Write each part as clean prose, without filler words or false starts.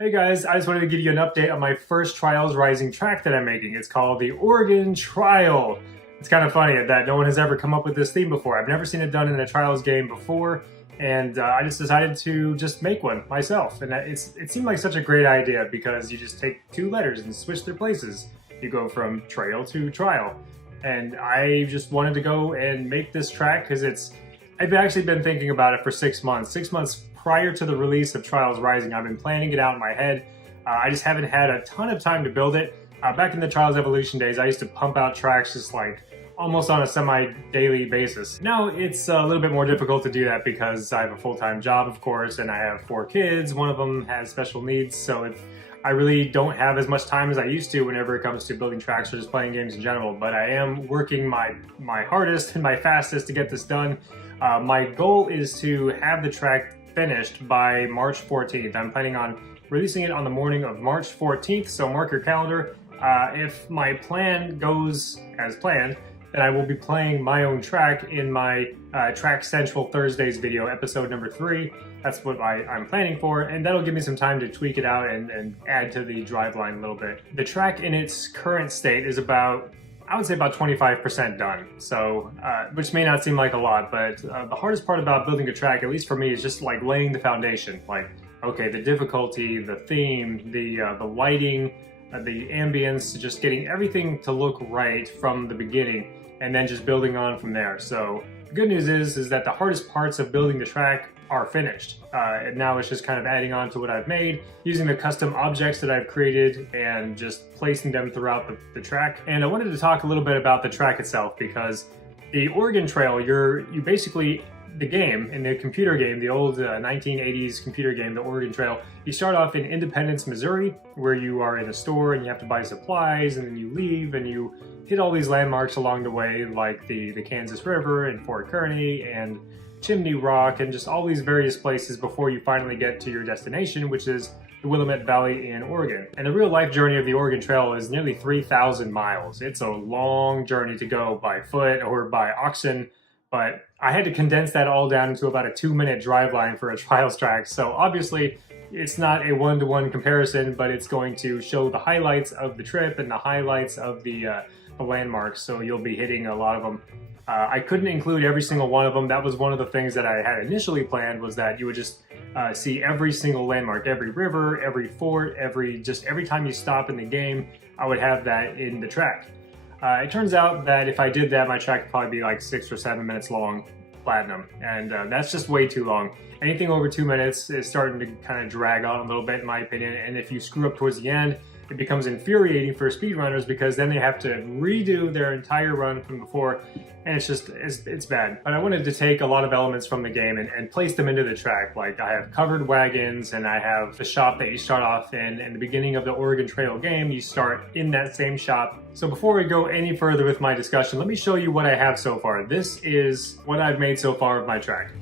Hey guys, I just wanted to give you an update on my first Trials Rising track that I'm making. It's called the Oregon Trial. It's kind of funny that no one has ever come up with this theme before. I've never seen it done in a Trials game before, and I just decided to just make one myself. And it seemed like such a great idea because you just take two letters and switch their places. You go from trail to trial. And I just wanted to go and make this track because I've actually been thinking about it for 6 months. 6 months prior to the release of Trials Rising, I've been planning it out in my head. I just haven't had a ton of time to build it. Back in the Trials Evolution days, I used to pump out tracks just like almost on a semi-daily basis. Now it's a little bit more difficult to do that because I have a full-time job, of course, and I have 4 kids. One of them has special needs, so I really don't have as much time as I used to whenever it comes to building tracks or just playing games in general, but I am working my hardest and my fastest to get this done. My goal is to have the track finished by March 14th. I'm planning on releasing it on the morning of March 14th, so mark your calendar. If my plan goes as planned, then I will be playing my own track in my Track Central Thursdays video, episode number 3. That's what I'm planning for, and that'll give me some time to tweak it out and add to the driveline a little bit. The track in its current state is I would say about 25% done, so which may not seem like a lot, but the hardest part about building a track, at least for me, is just like laying the foundation. Like, okay, the difficulty, the theme, the lighting, the ambience, just getting everything to look right from the beginning, and then just building on from there. So the good news is that the hardest parts of building the track are finished. And now it's just kind of adding on to what I've made, using the custom objects that I've created and just placing them throughout the track. And I wanted to talk a little bit about the track itself because the Oregon Trail, you basically, the game, in the computer game, the old 1980s computer game, the Oregon Trail, you start off in Independence, Missouri, where you are in a store and you have to buy supplies, and then you leave and you hit all these landmarks along the way, like the Kansas River and Fort Kearny and Chimney Rock and just all these various places before you finally get to your destination, which is the Willamette Valley in Oregon. And the real life journey of the Oregon Trail is nearly 3,000 miles. It's a long journey to go by foot or by oxen, but I had to condense that all down into about a 2-minute drive line for a trials track. So obviously it's not a one-to-one comparison, but it's going to show the highlights of the trip and the highlights of the landmarks. So you'll be hitting a lot of them. I couldn't include every single one of them. That was one of the things that I had initially planned, was that you would just see every single landmark, every river, every fort, every time you stop in the game, I would have that in the track. It turns out that if I did that, my track would probably be like 6 or 7 minutes long, platinum, and that's just way too long. Anything over 2 minutes is starting to kind of drag on a little bit, in my opinion, and if you screw up towards the end, it becomes infuriating for speedrunners because then they have to redo their entire run from before, and it's bad. But I wanted to take a lot of elements from the game and place them into the track. Like, I have covered wagons, and I have the shop that you start off in the beginning of the Oregon Trail game. You start in that same shop. So before we go any further with my discussion, let me show you what I have so far. This is what I've made so far of my track.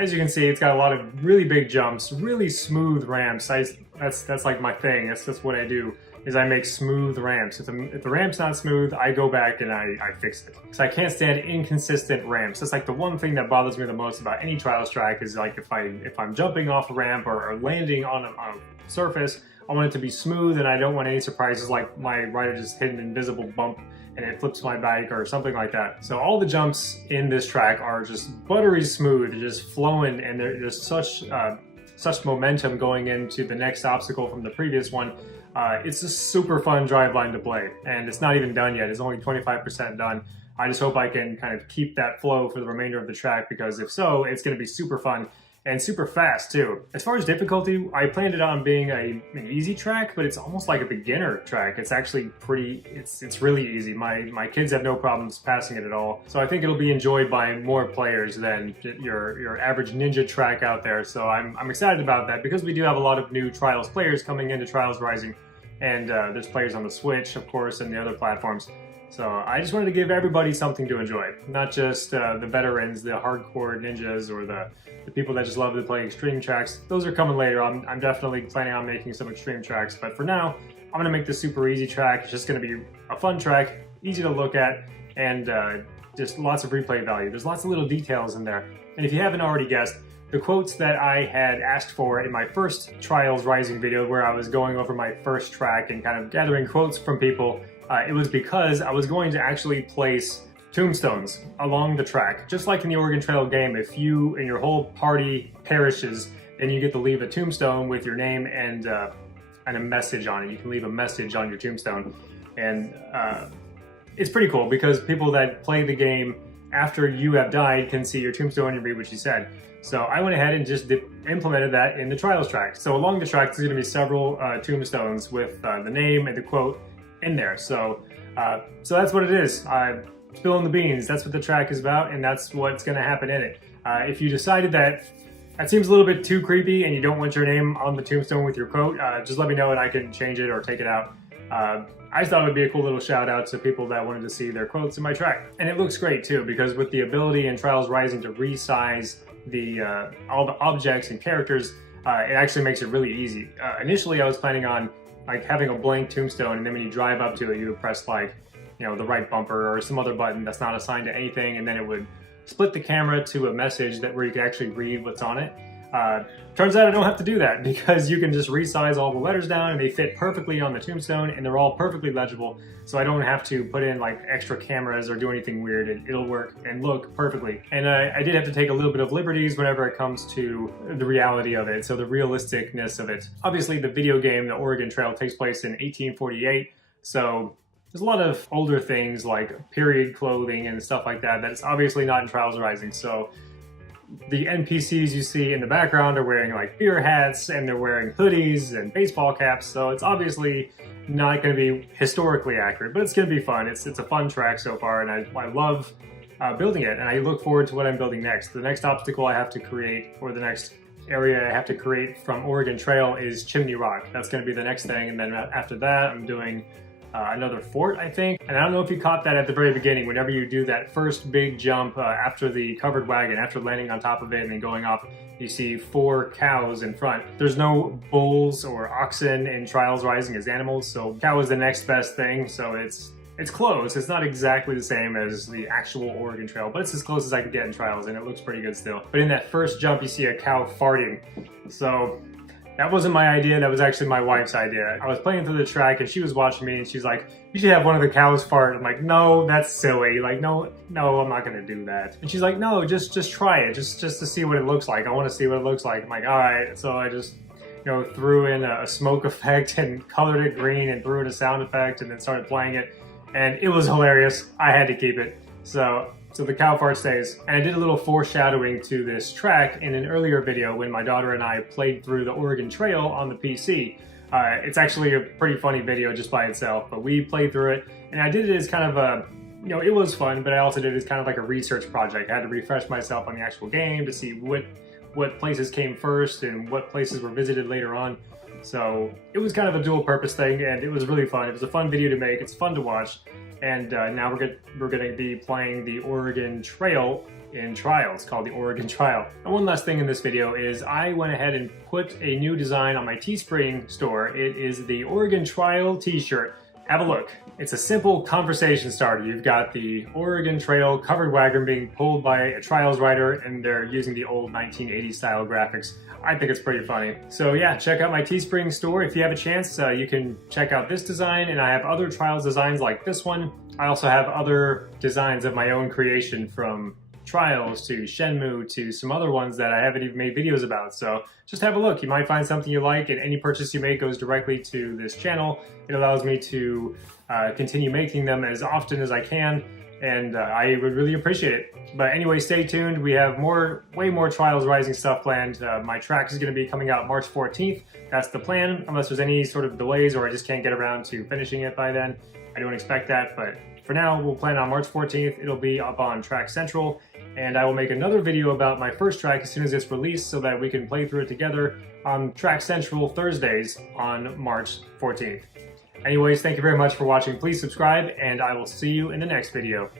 As you can see, it's got a lot of really big jumps, really smooth ramps. That's like my thing. That's what I do, is I make smooth ramps. If the ramp's not smooth, I go back and I fix it. Because I can't stand inconsistent ramps. That's like the one thing that bothers me the most about any trials track, is like if I'm jumping off a ramp or landing on a surface, I want it to be smooth, and I don't want any surprises like my rider just hit an invisible bump and it flips my bike or something like that. So all the jumps in this track are just buttery smooth, they're just flowing, and there's such momentum going into the next obstacle from the previous one. It's a super fun driveline to play, and it's not even done yet. It's only 25% done. I just hope I can kind of keep that flow for the remainder of the track, because if so, it's going to be super fun. and super fast too. As far as difficulty, I planned it on being an easy track, but it's almost like a beginner track. It's actually it's really easy. My kids have no problems passing it at all. So I think it'll be enjoyed by more players than your average ninja track out there. So I'm excited about that because we do have a lot of new Trials players coming into Trials Rising, and there's players on the Switch, of course, and the other platforms. So I just wanted to give everybody something to enjoy, not just the veterans, the hardcore ninjas, or the people that just love to play extreme tracks. Those are coming later. I'm definitely planning on making some extreme tracks, but for now, I'm gonna make this super easy track. It's just gonna be a fun track, easy to look at, and just lots of replay value. There's lots of little details in there. And if you haven't already guessed, the quotes that I had asked for in my first Trials Rising video, where I was going over my first track and kind of gathering quotes from people, it was because I was going to actually place tombstones along the track. Just like in the Oregon Trail game, if you and your whole party perishes, then you get to leave a tombstone with your name and a message on it. You can leave a message on your tombstone. And it's pretty cool because people that play the game after you have died can see your tombstone and read what you said. So I went ahead and just implemented that in the Trials track. So along the track, there's going to be several tombstones with the name and the quote in there. So that's what it is. Spilling the beans. That's what the track is about, and that's what's going to happen in it. If you decided that seems a little bit too creepy and you don't want your name on the tombstone with your quote, just let me know and I can change it or take it out. I just thought it would be a cool little shout out to people that wanted to see their quotes in my track. And it looks great too, because with the ability in Trials Rising to resize all the objects and characters, it actually makes it really easy. Initially I was planning on like having a blank tombstone, and then when you drive up to it, you would press like, the right bumper or some other button that's not assigned to anything, and then it would split the camera to a message where you could actually read what's on it. Turns out I don't have to do that because you can just resize all the letters down and they fit perfectly on the tombstone and they're all perfectly legible. So I don't have to put in like extra cameras or do anything weird. It'll work and look perfectly. And I did have to take a little bit of liberties whenever it comes to the reality of it. So the realisticness of it. Obviously the video game, the Oregon Trail, takes place in 1848. So there's a lot of older things like period clothing and stuff like that that's obviously not in Trials Rising. So the NPCs you see in the background are wearing like beer hats and they're wearing hoodies and baseball caps. So it's obviously not going to be historically accurate, but it's going to be fun. It's a fun track so far, and I love building it, and I look forward to what I'm building next. The next obstacle I have to create, or the next area I have to create from Oregon Trail, is Chimney Rock. That's going to be the next thing, and then after that I'm doing another fort, I think. And I don't know if you caught that at the very beginning, whenever you do that first big jump after the covered wagon, after landing on top of it and then going off, you see 4 cows in front. There's no bulls or oxen in Trials Rising as animals, so cow is the next best thing. So it's close. It's not exactly the same as the actual Oregon Trail, but it's as close as I could get in Trials, and it looks pretty good still. But in that first jump, you see a cow farting. So that wasn't my idea, that was actually my wife's idea. I was playing through the track and she was watching me and she's like, "You should have one of the cows fart." I'm like, "No, that's silly. Like, no, I'm not gonna do that." And she's like, "No, just try it, just to see what it looks like. I wanna see what it looks like." I'm like, "All right." So I just, threw in a smoke effect and colored it green and threw in a sound effect and then started playing it. And it was hilarious. I had to keep it. So the cow fart stays. And I did a little foreshadowing to this track in an earlier video when my daughter and I played through the Oregon Trail on the PC. It's actually a pretty funny video just by itself, but we played through it, and I did it as kind of a, it was fun, but I also did it as kind of like a research project. I had to refresh myself on the actual game to see what places came first and what places were visited later on. So it was kind of a dual purpose thing, and it was really fun. It was a fun video to make. It's fun to watch. And now we're going to be playing the Oregon Trail in Trials, called the Oregon Trail. And one last thing in this video is I went ahead and put a new design on my Teespring store. It is the Oregon Trail t-shirt. Have a look. It's a simple conversation starter. You've got the Oregon Trail covered wagon being pulled by a Trials rider, and they're using the old 1980s style graphics. I think it's pretty funny. So yeah, check out my Teespring store if you have a chance. You can check out this design, and I have other Trials designs like this one. I also have other designs of my own creation, from Trials to Shenmue to some other ones that I haven't even made videos about. So just have a look. You might find something you like, and any purchase you make goes directly to this channel. It allows me to continue making them as often as I can, and I would really appreciate it. But anyway, stay tuned. We have way more Trials Rising stuff planned. My track is going to be coming out March 14th. That's the plan, unless there's any sort of delays or I just can't get around to finishing it by then. I don't expect that, but for now, we'll plan on March 14th. It'll be up on Track Central, and I will make another video about my first track as soon as it's released so that we can play through it together on Track Central Thursdays on March 14th. Anyways, thank you very much for watching. Please subscribe, and I will see you in the next video.